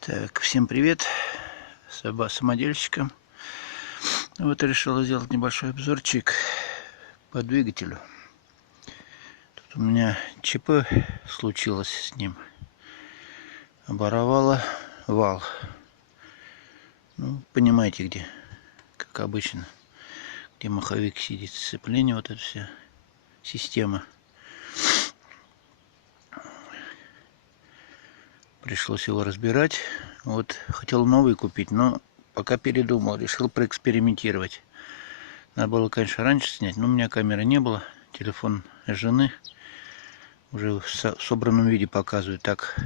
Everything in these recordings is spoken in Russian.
Так, всем привет, самодельщикам. Вот решил сделать небольшой обзорчик по двигателю. Тут у меня ЧП случилось с ним. Оборвало вал. Ну, понимаете где, как обычно, где маховик сидит, сцепление, вот эта вся система. Пришлось его разбирать. Вот хотел новый купить, но пока передумал, решил проэкспериментировать. Надо было, конечно, раньше снять, но у меня камеры не было. Телефон жены уже в собранном виде показывает. Так,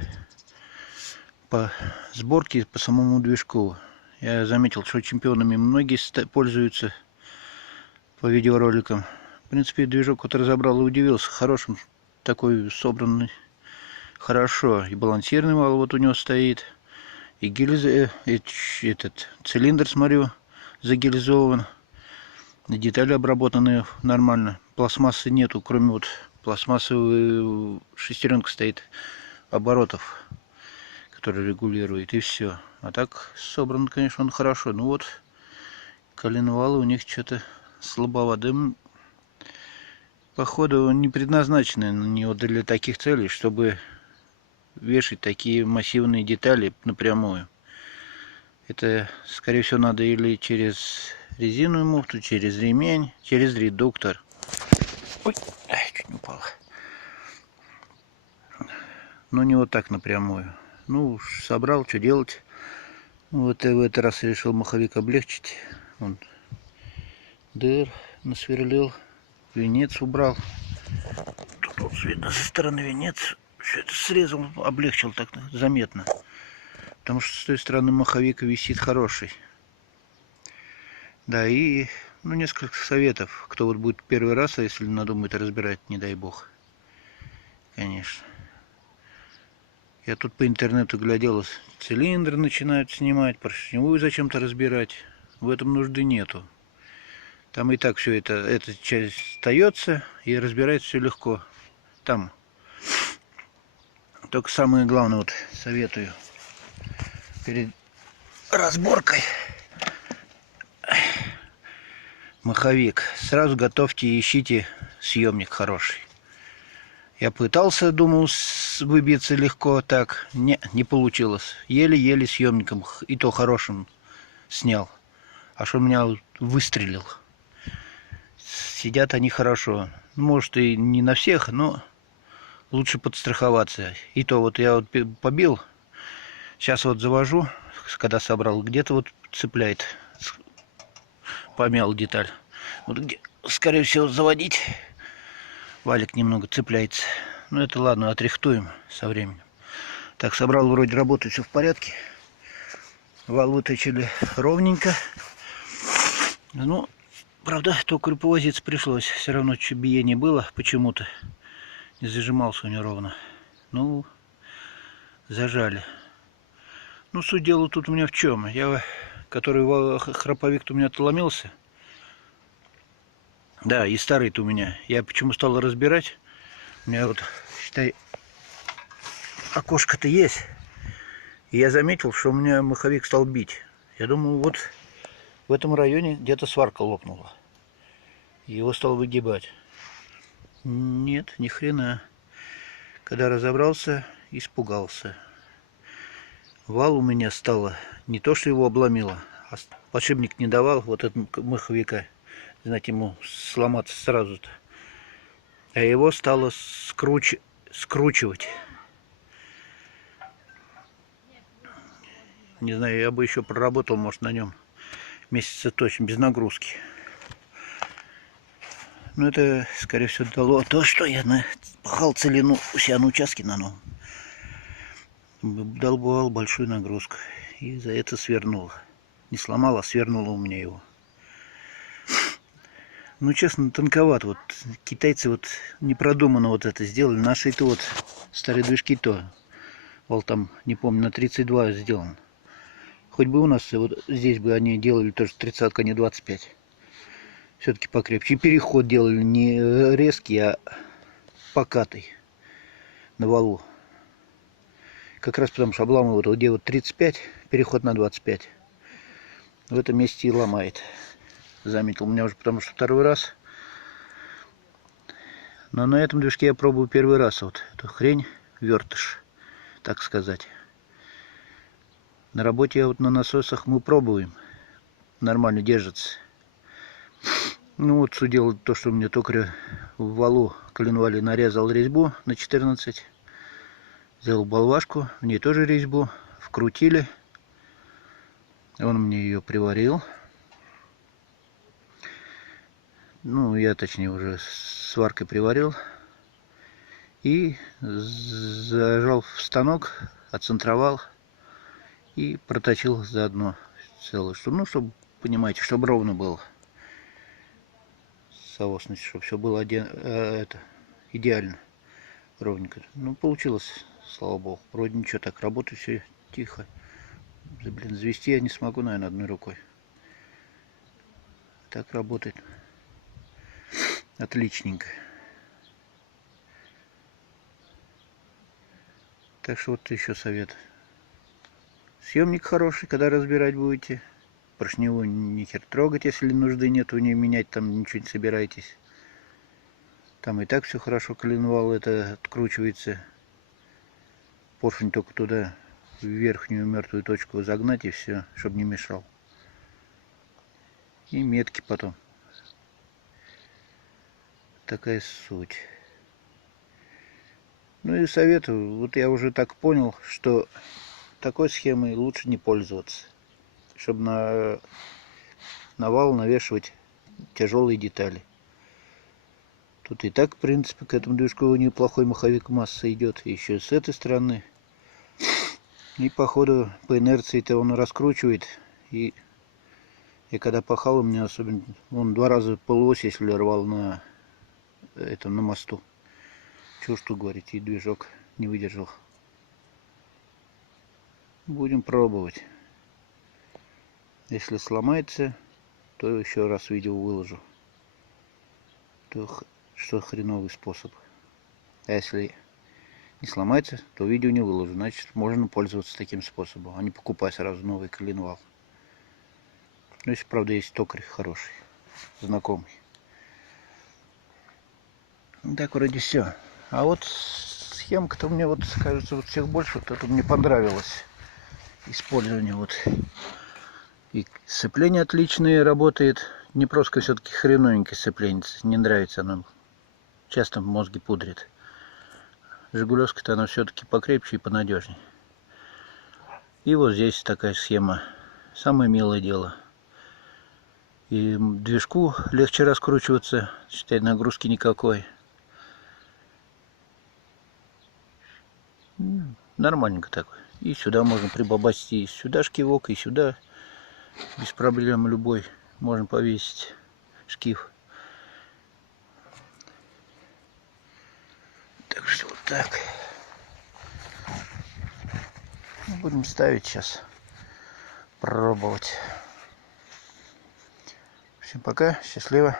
по сборке, по самому движку, я заметил, что чемпионами многие пользуются по видеороликам. В принципе, движок вот разобрал и удивился. Хорошим, такой собранный, хорошо. И балансирный вал вот у него стоит. И гильзы, этот цилиндр, смотрю, загильзован. И детали обработаны нормально. Пластмассы нету, кроме вот пластмассовой шестеренка стоит оборотов, который регулирует, и все. А так собран, конечно, он хорошо. Ну вот, коленвалы у них что-то слабовато. Походу, не предназначены на него для таких целей, чтобы вешать такие массивные детали напрямую. Это, скорее всего, надо или через резиновую муфту, через ремень, через редуктор. Ой, чуть не упало. Но не вот так напрямую. Ну, собрал, что делать. Вот и в этот раз решил маховик облегчить. Он дыр насверлил, венец убрал. Тут вот видно со стороны венец. Все это срезал, облегчил так заметно. Потому что с той стороны маховик висит хороший. Да, и несколько советов, кто вот будет первый раз, а если надумает разбирать, не дай бог. Конечно. Я тут по интернету глядел, цилиндр начинают снимать, поршневую зачем-то разбирать. В этом нужды нету. Там и так все эта часть остается, и разбирать все легко. Там. Только самое главное, вот советую перед разборкой маховик. Сразу готовьте и ищите съемник хороший. Я пытался, думал, выбиться легко, так, не получилось. Еле-еле съемником, и то хорошим снял. А что меня выстрелил. Сидят они хорошо. Может и не на всех, но лучше подстраховаться. И то вот я вот побил, сейчас вот завожу, когда собрал, где-то вот цепляет, помял деталь. Вот где, скорее всего, заводить, валик немного цепляется. Ну это ладно, отрихтуем со временем. Так, собрал, вроде работает, все в порядке. Вал выточили ровненько. Ну, правда, только повозиться пришлось. Все равно биение было почему-то. Не зажимался у него ровно. Ну, зажали. Ну, суть дела тут у меня в чем. Который храповик-то у меня отломился. Да, и старый-то у меня. Я почему стал разбирать. У меня вот, считай, окошко-то есть. И я заметил, что у меня маховик стал бить. Я думаю, вот в этом районе где-то сварка лопнула. Его стал выгибать. Нет, ни хрена. Когда разобрался, испугался. Вал у меня стало, не то что его обломило, а подшипник не давал, вот этот маховика, знаете, ему сломаться сразу-то. А его стало скручивать. Не знаю, я бы еще проработал, может, на нем месяца точно, без нагрузки. Но это, скорее всего, дало то, что я пахал целину у себя на участке на новом. Долбывал большую нагрузку. И за это свернуло. Не сломало, а свернуло у меня его. Ну, честно, тонковато. Вот китайцы вот непродуманно вот это сделали. Наши-то вот старые движки-то. Вал там, не помню, на 32 сделан. Хоть бы у нас вот здесь бы они делали тоже 30-ка, не 25. Все-таки покрепче. И переход делали не резкий, а покатый на валу. Как раз потому что обламывает, вот где вот 35, переход на 25. В этом месте и ломает. Заметил меня уже, потому что второй раз. Но на этом движке я пробую первый раз вот эту хрень, вертыш, так сказать. На работе я вот на насосах мы пробуем. Нормально держится. Ну вот судил то, что мне токарь в валу коленвале нарезал резьбу на 14. Сделал болвашку, в ней тоже резьбу. Вкрутили. Он мне ее приварил. Ну, я точнее уже сваркой приварил. И зажал в станок, отцентровал и проточил заодно целую. Ну, чтобы, понимаете, чтобы ровно было. Соосность, чтобы все было идеально, ровненько. Ну, получилось, слава богу. Вроде ничего, так работает все тихо. Да, блин, завести я не смогу, наверное, одной рукой. Так работает. Отличненько. Так что вот еще совет. Съемник хороший, когда разбирать будете. Поршневую нихер трогать, если нужды нет, у нее менять там ничего не собираетесь. Там и так все хорошо, коленвал это откручивается. Поршень только туда, в верхнюю мертвую точку загнать и все, чтобы не мешал. И метки потом. Такая суть. Ну и советую, вот я уже так понял, что такой схемой лучше не пользоваться, чтобы на вал навешивать тяжелые детали. Тут и так, в принципе, к этому движку неплохой маховик масса идет, еще с этой стороны. И походу по инерции-то он раскручивает. И когда пахал, у меня особенно, он 2 раза полуось, если рвал на мосту. Чего что говорить, и движок не выдержал. Будем пробовать. Если сломается, то еще раз видео выложу. То что хреновый способ. А если не сломается, то видео не выложу. Значит, можно пользоваться таким способом, а не покупать сразу новый коленвал. Ну, если, правда, есть токарь хороший, знакомый. Так, вроде все. А вот схемка-то мне, вот, кажется, вот всех больше, вот это мне понравилось. Использование вот. И сцепление отличное работает. Не просто все-таки хреновенькое сцепление. Не нравится оно. Часто мозги пудрит. Жигулевская-то она все-таки покрепче и понадежнее. И вот здесь такая схема. Самое милое дело. И движку легче раскручиваться. Считай, нагрузки никакой. Нормальненько такой. И сюда можно прибабасить. И сюда шкивок, и сюда. Без проблем любой. Можно повесить шкив. Так что вот так. Будем ставить сейчас. Пробовать. Всем пока. Счастливо.